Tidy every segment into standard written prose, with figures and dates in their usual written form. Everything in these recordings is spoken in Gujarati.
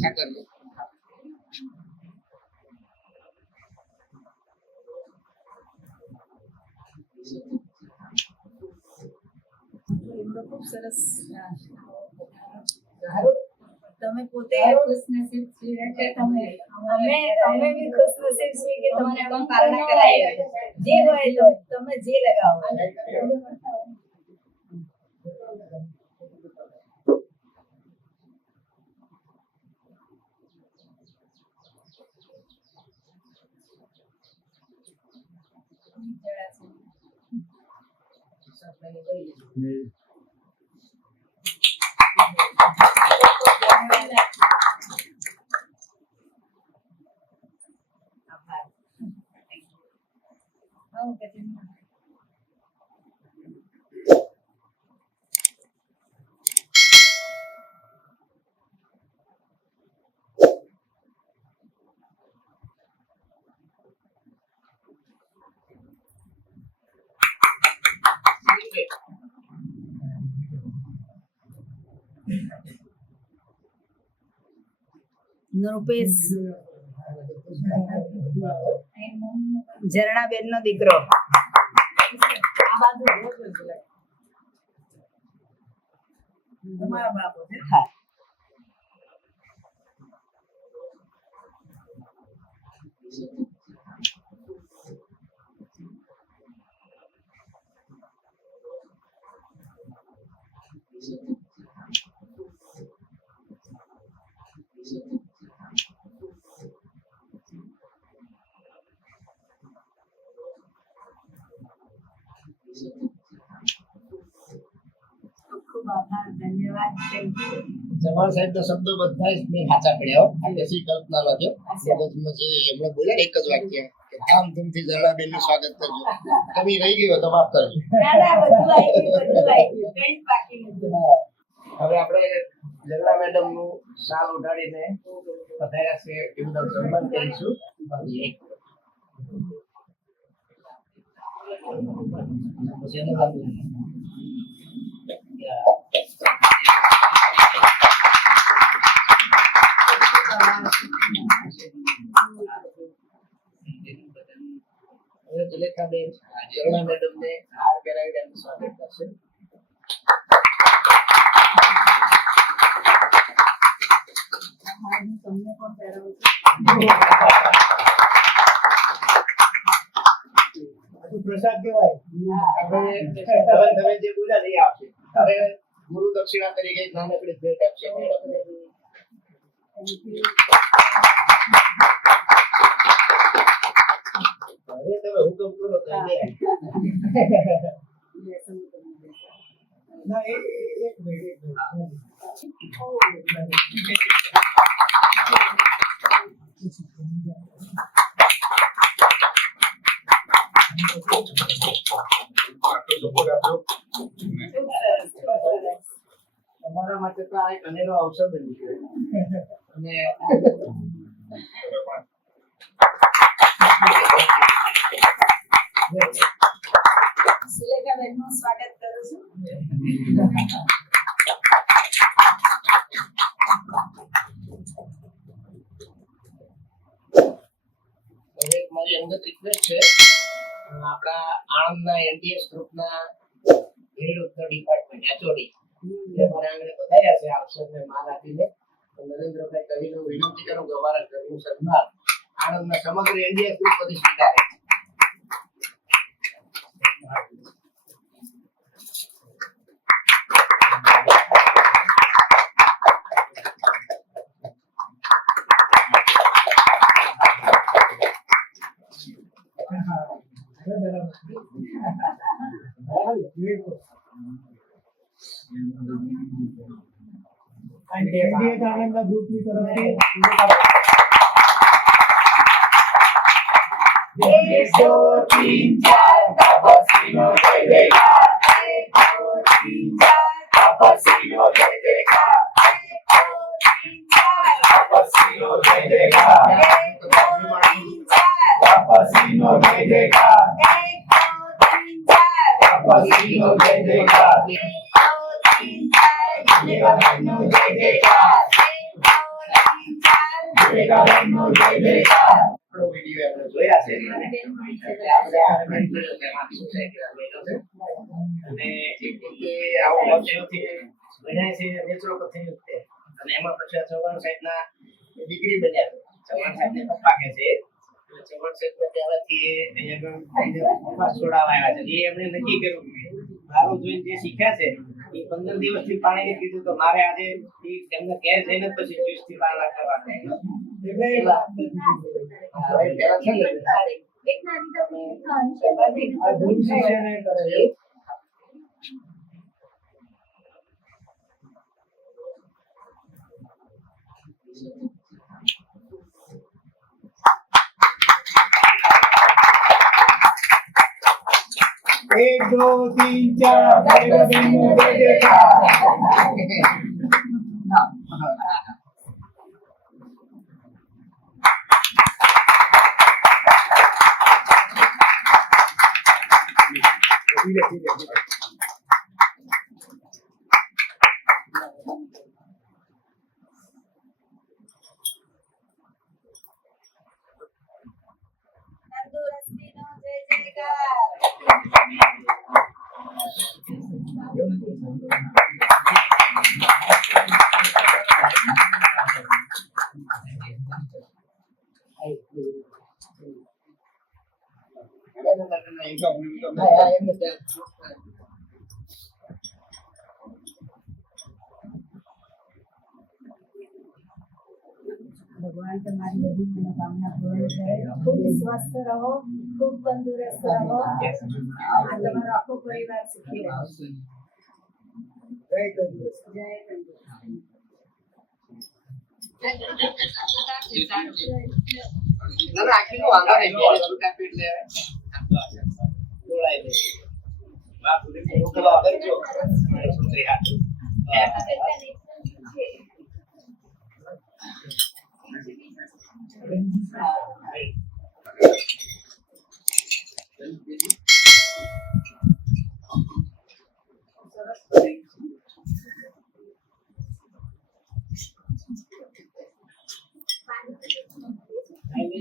સાકર ખૂબ સરસ. તમે પોતે ખુશનસીબ છીએ કે તમે અમે બી ખુશનસીબ છીએ કે તમને પણ પારણા કરાય. જે હોય તો તમે જે લગાવો. નૃપેશ ઝરણાબેન નો દીકરો. હા. ધન્યવાદ. જમાલ સાહેબ ના શબ્દો બધા જ મેં સાચા પડ્યા. એસી કલ્પના નો છે એમણે બોલ્યા એક જ વાક્ય કે ધામધૂમથી ઝરણાબેન નું સ્વાગત કરજો. કમી રહી ગયો તો માફ કરજો. હવે આપણે ઝરણા મેડમ નું શાલ ઉઠાડીને પધાર્યા છે એવું સન્માન કરીશું. પછી એનું જલેખાબેન ઝરણા મેડમ ને હાર પહેરાવી એમનું સ્વાગત કરશે. તમને પણ પહેરાવું પ્રસાદ કહેવાય. તમે જે બોલ્યા નહીં આપશે. હવે ગુરુ દક્ષિણા તરીકે નાનકડી ભેટ આપશે. હવે તમે હુકમ કરો તો ના એક મિનિટ તમારા માટે તો આ એક અનેરો અવસર બની ગયો. અને સુલેખાબેન નું સ્વાગત કરું છું. મારી અંગત રિક્વેસ્ટ છે, આપણા આણંદના એનડીએસ ગ્રુપના head of the department HOD મારા આંગણે બધાયા છે. આ અવસરને માન આપીને નરેન્દ્રભાઈ કવિને વિનંતી કરું કે અમારા ઘરનું સન્માન આણંદના સમગ્ર એનડીએસ ગ્રુપ વતી સ્વીકારે. ગ્રુપની તરફથી 1 2 3 4 તપસ્વીનો જય જયકાર. 1 2 3 4 તપસ્વીનો જય જયકાર. 1 2 3 4 તપસ્વીનો જય જયકાર. 1 2 3 4 તપસ્વીનો જય જયકાર. 1 2 3 4 તપસ્વીનો જય જયકાર. 1 2 3 4 જય જયકાર. રેખાબેનનો જય જયકાર. આપણો વિડીયો આપણે જોયા છે એટલે આપણે આ મેન્ટલ એમાં સોસાયટીના બહેનો છે અને એક પોતે આવો વર્ષોથી ભણ્યા છે નેચરોપેથી છે અને એમાં પછી ચૌહાણ સાહેબના ડિગ્રી બન્યા છે. ચૌહાણ સાહેબને પપ્પા કહે છે એટલે ચૌહાણ સાહેબને ત્યારથી અહીંયા પપ્પા છોડાવવા આવ્યા છે. એ એમણે નક્કી કર્યું મારું જોઈને જે શીખ્યા છે એ 15 દિવસથી પાણીને કીધું તો મારે આજે એમને ઘેર જઈને પછી 20 થી 12 લાખ કરવા एक दो तीन चार रेखाबेनનો જય જયકાર. તંદુરસ્તીનો જય જયકાર. ભગવાન તમારી બધી મનોકામના પૂર્ણ કરે. ખૂબ સ્વસ્થ રહો, ખૂબ તંદુરસ્ત રહો. આ તમારો આખો પરિવાર સુખી રહે. જય તંદુરસ્ત. જય તંદુરસ્ત. ના ના આખી નો વાંધો નહીં છૂટા પીટ લે જોડાઈ દે બાપ ઉડી મોકલો કરજો છોકરી હાથ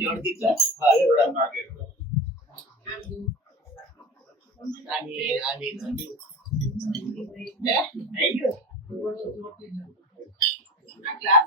જોડતી ક્લાસ બારે બડા માગે આની આઈ ગયો આ ક્લાસ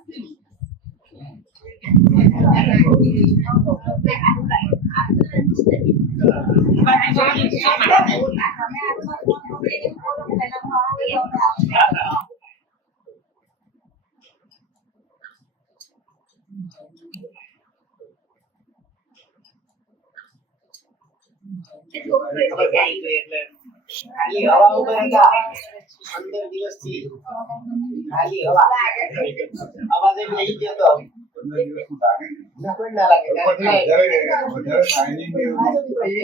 ખાલી હવા ઉપર હતા 15 દિવસથી ખાલી હવા અવાજ જ નહીં ગયો તો 15 દિવસનું લાગે ના કોઈ ના લાગે વધારે શાઇનિંગ એ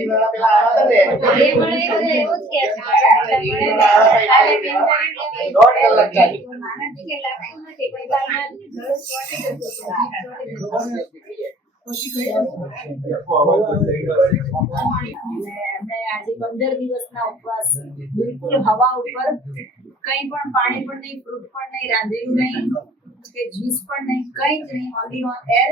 વાળા પેલા આવ્યા હતા ને એ મને એવું જ કે છે દોઢ કલાક ચાલી માનસી કે લાગતું નથી કોઈ બારમાં ઘર શોર્ટેજ અને આજે 15 દિવસના ઉપવાસ બિલકુલ હવા ઉપર કંઈ પણ પાણી પણ નહીં, ફ્રૂટ પણ નહીં, રાંધેલું નહીં કે જ્યુસ પણ નહીં, કંઈ જ નહીં, ઓનલી ઓન એર.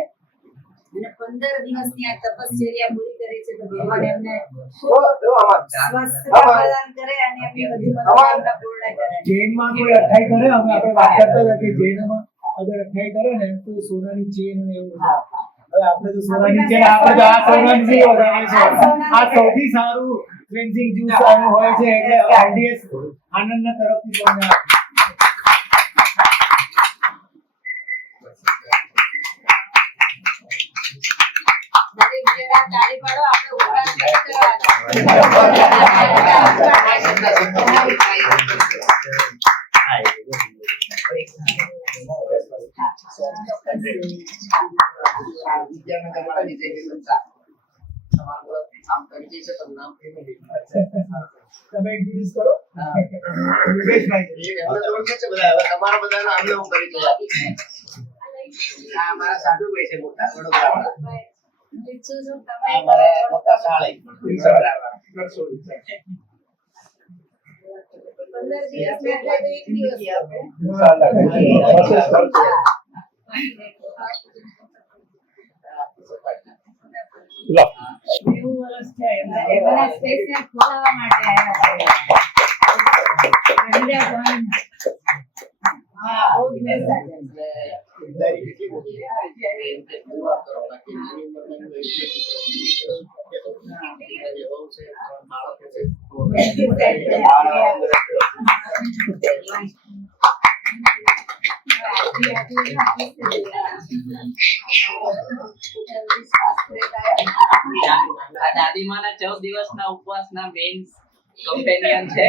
અને 15 દિવસની આ તપશ્ચર્યા પૂરી કરી છે તો ભગવાન એમને સ્વસ્થ પ્રદાન કરે અને એમની બધી મનોકામના પૂર્ણ કરે. ચેનમાં કોઈ અઠાઈ કરે અમે આપણે વાત કરતા હતા કે ચેનમાં અગર અઠાઈ કરે ને તો સોનાની ચેન ને એવું બધું. હવે આપણે તો સોનાની ચેન આપણે તો આ સોનાની ચેન વધારે છે. આ સૌથી સારું ક્લેન્ઝિંગ જ્યુસ આનું હોય છે એટલે આરડીએસ આનંદના તરફથી તમને દરેક જણા તાળી પાડો, આપણે ઉપવાસ નહીં કરવાનો. તમે ઇન્ટ્રોડ્યુસ કરો. યોગેશભાઈ તમારા બધાનો આમને હું પરિચય આપીશ. આ અમારા સાધુભાઈ છે મોટા વડોદરાવાળા. આ અમારા મોટા સાળે 15 દિવસ એટલે તો એક દિવસ આપે. 90 વર્ષ થયા એમને. એના સ્પેશિયલ ખોલાવવા માટે આવ્યા છે હા બહુ જ મહેરબાની. એટલે જવાબદારી કેટલી મોટી છે એ રીતે પૂરા કરો. બાકી નાની ઉંમરના લોકો એટલે બહુ છે, બાળકો છે. આ દાદીમાના 14 દિવસના ઉપવાસના મેઇન કમ્પેનિયન છે.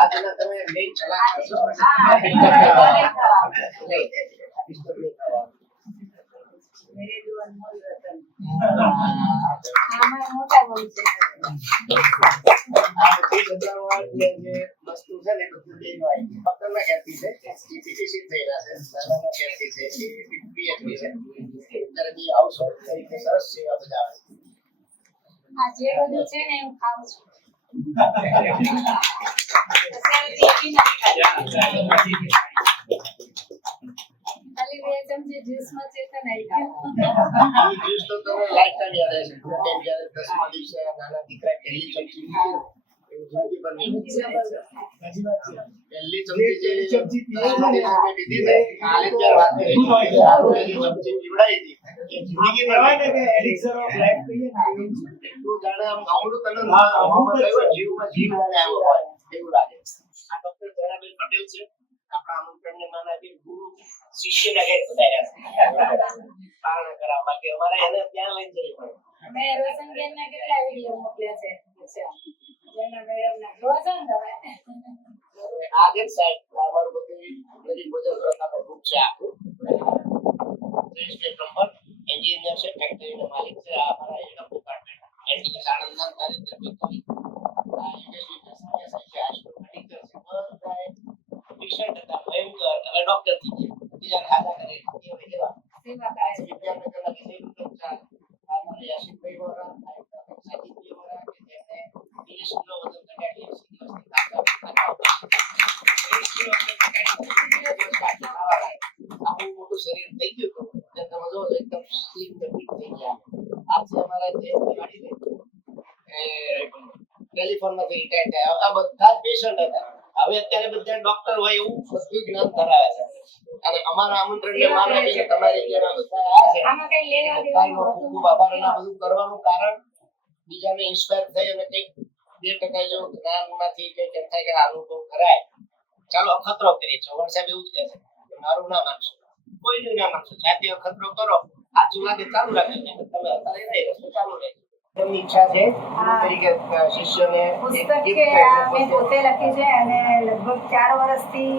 આજના તમે મેઇન ચલા કરશો. મેરે દો અનમોલ રતન આમાં મોટા બહુ છે આ બધી બદલાવવાની જે વસ્તુ છે ને બધું લેવા આવી છે. ડોક્ટરના ઘેરથી છે, ટીટીસી થયેલા છે, નાનાના ઘેરથી છે, પીએચડી છે. અત્યારે બી હાઉસ હોલ્ડ તરીકે સરસ સેવા બજાવે છે. આ જે બધું છે ને હું ખાઉં છું ખાલી 2 ચમચી જ્યુસમાં છે તો નહીં ખાવું. ઈ જ્યુસ તો તમે લાઈફટાઈમ યાદ રહેશે. પ્રોટીન જ્યારે 10મા દિવસે નાના દીકરા પહેલી ચમચી પીએ, એવું જિંદગી ભર નહીં ભૂલે. સાચી વાત છે. પહેલી ચમચી જે ચમચી પીએ છે ને, પીધી ને, કાલે ત્યારે વાત કરી પહેલી ચમચી પીવડાવી હતી. એ જિંદગી ભર કહેવાય ને કે elixir of life કહીએ ને એવું છે. એટલું જાણે આમ અમૃત અને હા, અમૃત જ છે. જીવમાં જીવ જાણે આવ્યો હોય એવું લાગે. આ ડોક્ટર જણાબેન પટેલ છે, આપણા આમંત્રણને માન આપી ગુરુ શિષ્યના ઘેર પધાર્યા છે પારણા કરાવવા. બાકી અમારે એને ત્યાં લઈને જવી પડે. મેં રોશનબેનના કેટલા વિડીયો મોકલ્યા છે જેના મેડમના જોવો છો ને તમે આગળ સાહેબ અમારું બધું બધી ભોજન પ્રથાનો ગ્રુપ છે આખું. રજિસ્ટર્ડ નંબર એન્જિનિયર છે, ફેક્ટરીનો માલિક છે. આ અમારા હેડ ઓફ ડિપાર્ટમેન્ટ એન્ટીએસ આનંદનાથ નરેન્દ્ર પિત્તોલી. આ યુકેશ વિકાસ છે, આજકોટ મેડિકલ છે. બધા પેશન્ટ હતા, ભયંકર. હવે ડોક્ટર થઈ ગયા, બીજા ખાધા કરે એવા સેવા કરે છે. વિદ્યાનગરના વિજય ડોક્ટર અમારા યાસીનભાઈ વોરા, સાહિત્ય વોરા કે જેમને 30 કિલો વજન ઘટાડી 80 દિવસની તાકાત આપણું મોટું શરીર થઈ ગયું હતું. તમે જો એકદમ સ્લિમ ફિટ થઈ ગયા. આજે અમારા જે દિવાળી ટેલિફોનમાંથી રિટાયર થયા. આ બધા જ પેશન્ટ હતા. હવે અત્યારે બધા ડોક્ટર હોય એવું બધું જ્ઞાન ધરાવે છે. અને અમારા આમંત્રણને માન આપીને તમારી જેવા બધા આ છે. આમાં કઈ લેવા બધાનો દેવાનું ખૂબ હોતું ખૂબ આભાર. અને આ બધું કરવાનું કારણ બીજાને ઇન્સ્પાયર થઈ અને કંઈક 2% જેવું જ્ઞાનમાંથી કંઈક એમ થાય કે આ અનુભવ કરાય. ચાલો અખતરો કરીએ. ચૌહાણ સાહેબ એવું જ કહે છે કે મારું ના માનશો, કોઈનું ના માનશો, જાતે અખતરો કરો. સાચું લાગે ચાલુ રાખજો, નહીં તો તમે અત્યારે નહીં રહેશો, ચાલુ રહેજો. એમની ઈચ્છા છે હા. તરીકે શિષ્યને એક પુસ્તક gift છે આ કરીને મેં પોતે લખી છે અને લગભગ 4 વર્ષથી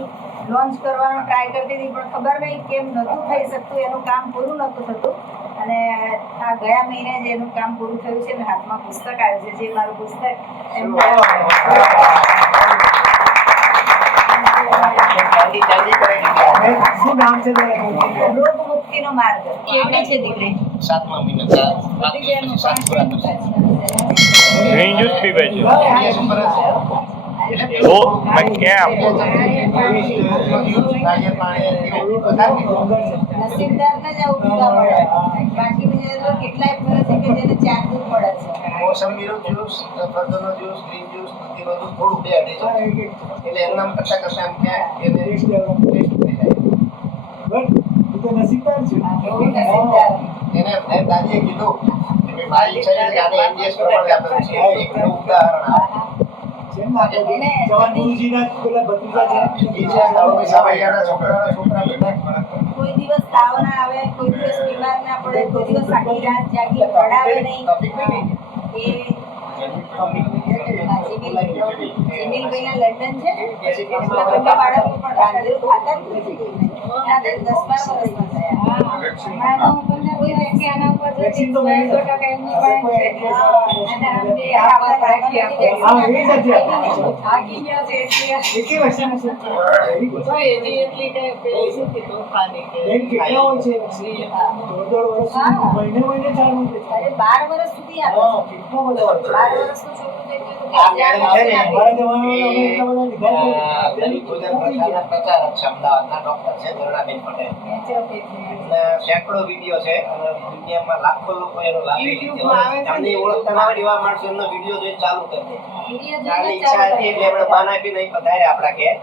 લોન્ચ કરવાનો ટ્રાય કરતી હતી પણ ખબર નહીં કેમ નહોતું થઈ શકતું, એનું કામ પૂરું નહોતું થતું. અને આ ગયા મહિને જ એનું કામ પૂરું થયું છે અને હાથમાં પુસ્તક આવ્યું છે જે મારું પુસ્તક ચાંદી કરાવી દીધી. શું નામ છે તમારા? રોગ મુક્તિનો માર્ગ કેવી છે દીકરી 7મા મહિના પછી સાત પૂરા થશે. ગ્રીન જ્યુસ પીવે છે એટલે તો મેં ક્યાં નાળિયેર પાણી એવું વધારે નસીબદારને જ આવું પીવા મળે બાકી બીજા તો કેટલાય ફરે છે કે જેને ચાખવું પડે છે. મોસંબીનો જ્યુસ, સફરજનનો જ્યુસ, ગ્રીન જ્યુસ, દૂધીનો જ્યુસ થોડું 2 અઢી ચમચી. એટલે એમનામ કરતા કરતા એમ કે એને ટેસ્ટ થઈ જાય. બસ, એ તો નસીબદાર છે. બહુ નસીબદાર. એને એમ દાદીએ કીધું કે ભાઈ મારી ઈચ્છા છે કે આને એમજીએસ પ્રમાણે આપણે છે એક ઉદાહરણ આપો. જેમ આપણે જવાન ગુરુજીના પેલા ભત્રીજા છે. બીજા નવમી સાવૈયાના છોકરા બધા કોઈ દિવસ તાવ ના આવે, કોઈ દિવસ બીમાર ના પડે, કોઈ દિવસ આખી રાત જાગી રડાવે નહીં. એ જીમીલભાઈના લંડન છે ને એમના બંને બાળકો પણ રાંધેલું ખાતા જ નથી. ખાતા જ 10-12 વર્ષના થયા. વેક્સિન તો મેં એકે વેક્સિન છે વેરી ગુડ બેન કેટલા હોય છે વેક્સિન દોઢ વર્ષ સુધી મહિને ચાલુ છે અરે 12 વર્ષ સુધી આપે હા કેટલો બધો હોય 12 વર્ષનું છોકરું થઈ ગયું તો આ મેડમ છે ને, અમારા જમાનામાં અમે એટલા બધા લીધા દલિત ભોજન પ્રચારના પ્રચારક છે અમદાવાદના ડોક્ટર છે ધરણાબેન પટેલ. અને સેંકડો વિડીયો છે અને દુનિયામાં લાખો લોકો એનો લાભ લીધો. તમને ઓળખતા ના હોય એવા માણસો એમનો વિડીયો જોઈને ચાલુ કરી દે. ચાલની ઈચ્છા હતી એટલે એમણે બાના આપીને અહીં પધાર્યા આપણા ઘેર.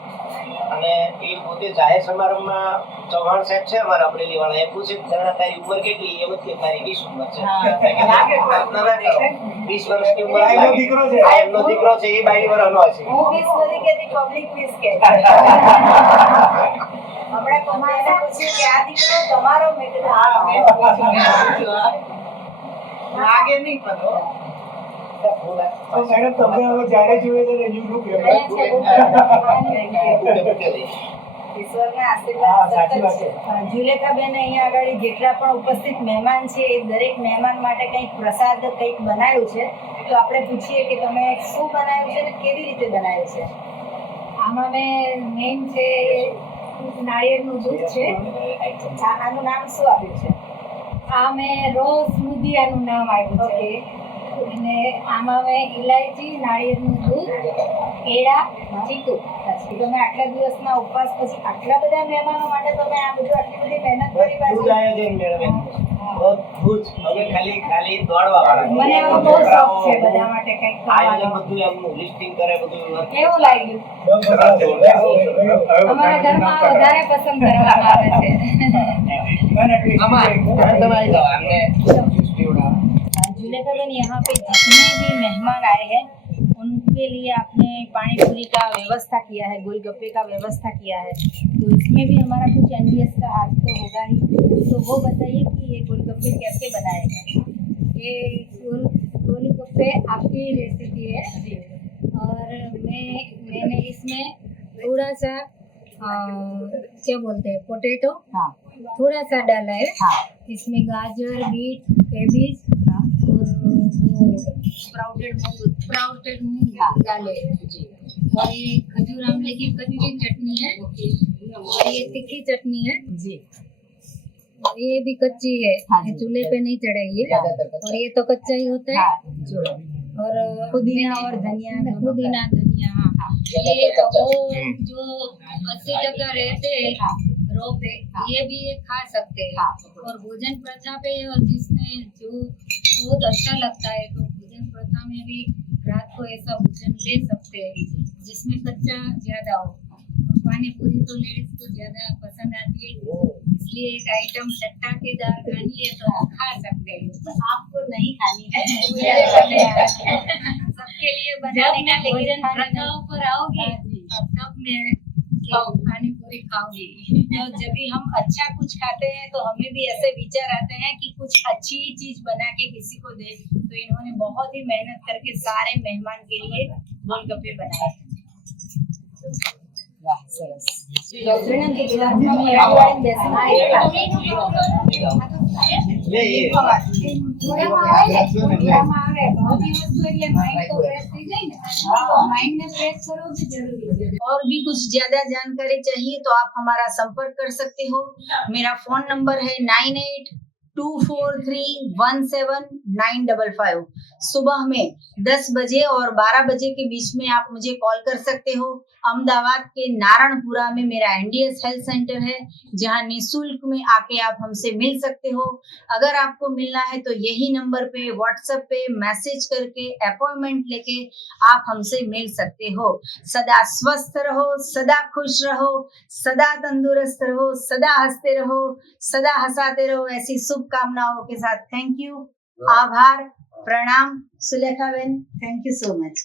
અને એ પોતે જાહેર સમારંભમાં ચૌહાણ સાહેબ છે અમારા અમરેલી વાળા એ પૂછે ધરણા તારી ઉંમર કેટલી એમ કે તારી 20 ઉંમર છે. 20 વર્ષની ઉંમર આ એમનો દીકરો છે. આ એમનો દીકરો છે એ 22 વર્ષનો છે. હું વીસ નથી કહેતી, પબ્લિક વીસ કહે છે. હમણાં કોમ્પ્લેને પૂછ્યું કે આ દીકરો તમારો? મેં કીધું હા, મેં લાગે નહીં પણ તો મેડમ તમને હવે જ્યારે જોઈએ છે યુ લુક ઈશ્વરના હા, આશીર્વાદ સાચી વાત સતત છે. જુલેખાબેન અહીંયા આગળ જેટલા પણ ઉપસ્થિત મહેમાન છે એ દરેક મહેમાન માટે કંઈક પ્રસાદ કંઈક બનાવ્યું છે, તો આપણે પૂછીએ કે તમે શું બનાવ્યું છે અને કેવી રીતે બનાવ્યું છે? આમાં મેઇન છે નાળિયેરનું દૂધ છે. આનું નામ શું આપ્યું છે? આ મેં રો સ્મૂધિયાનું નામ આપ્યું છે. અને આમાં મેં ઇલાયચી, નાળિયેરનું દૂધ, કેળા, ચીકુ. તમે આટલા દિવસના ઉપવાસ પછી આટલા બધા મહેમાનો માટે તમે આ બધું આટલી બધી મહેનત કરી બધું જ પાછી? આયોજન મેળવે. બધું જ. અમે ખાલી દોડવા વાળા. મને આમાં બહુ શોખ છે બધા માટે કંઈક આયોજન કરવાનો. બધું એમનું લિસ્ટિંગ કરે બધું. કેવું લાગ્યું? અમારા ઘરમાં વધારે પસંદ કરવામાં આવે છે. આમાં તમે આવી જાઓ અમને જ્યુસ પીવડાવો. जुलेखाबेन, यहाँ पे जितने भी मेहमान आए हैं उनके लिए आपने पानी पूरी का व्यवस्था किया है, गोलगप्पे का व्यवस्था किया है, तो इसमें भी हमारा कुछ एनडीएस का हाथ तो होगा ही, तो वो बताइए कि ये गोलगप्पे कैसे बनाए हैं? ये गोलगप्पे आपकी रेसिपी है और मैंने इसमें थोड़ा सा क्या बोलते हैं पोटैटो हाँ थोड़ा सा डाला है. हाँ इसमें गाजर, बीट, कैबेज और स्प्राउटेड मूंग डाले हैं. और ये खजूर आमले की कच्ची चटनी है और ये तीखी चटनी है. जी और ये भी कच्ची है, हाँ ये जी। चूल्हे पे नहीं चढ़ाई है और ये तो कच्चा ही होता है. हाँ जो और पुदीना और धनिया दोनों का। पुदीना धनिया हाँ. ये वो जो 80% रहते हैं रो पे ये भी ये खा सकते हैं. और भोजन प्रथा पे जिसमें जो बहुत अच्छा लगता है तो भोजन प्रथा में भी रात को ऐसा भोजन ले सकते हैं जिसमें कच्चा ज्यादा हो. और पानी पूरी तो लेडीज को ज्यादा पसंद आती है, इसलिए एक आइटम चटकारेदार खानी है तो खा सकते हैं. आपको नहीं खानी है सबके लिए बनाने का भोजन प्रथाओं पर आओगी तब मैं पानी पूरी खाऊंगी. तो जब भी हम अच्छा कुछ खाते हैं तो हमें भी ऐसे विचार आते हैं कि कुछ अच्छी चीज बना के किसी को दे, तो इन्होंने बहुत ही मेहनत करके सारे मेहमान के लिए गोलगप्पे बनाए. वाह सरस. श्रीनंद के गिलास में वाइन बेसन મોઢામાં આવે ભાવતી વસ્તુ એટલે માઇન્ડ તો ફ્રેશ થઈ જાય ને, તો માઇન્ડને ફ્રેશ કરવો બી જરૂરી છે. और भी कुछ ज्यादा जानकारी चाहिए तो आप हमारा संपर्क कर सकते हो. मेरा फोन नंबर है 9824317955. सुबह में 10 बजे और 12 बजे के बीच में आप मुझे कॉल कर सकते हो. अहमदाबाद के नारायणपुरा में मेरा एनडीएस हेल्थ सेंटर है, जहां निःशुल्क में आके आप हमसे मिल सकते हो. अगर आपको मिलना है तो यही नंबर पे व्हाट्सएप पे मैसेज करके अपॉइंटमेंट लेके आप हमसे मिल सकते हो. सदा स्वस्थ रहो, सदा खुश रहो, सदा तंदुरुस्त रहो, सदा हंसते रहो, सदा हंसाते रहो, ऐसी शुभकामनाओं के साथ थैंक यू. आभार, प्रणाम. सुलेखाबेन, थैंक यू सो मच.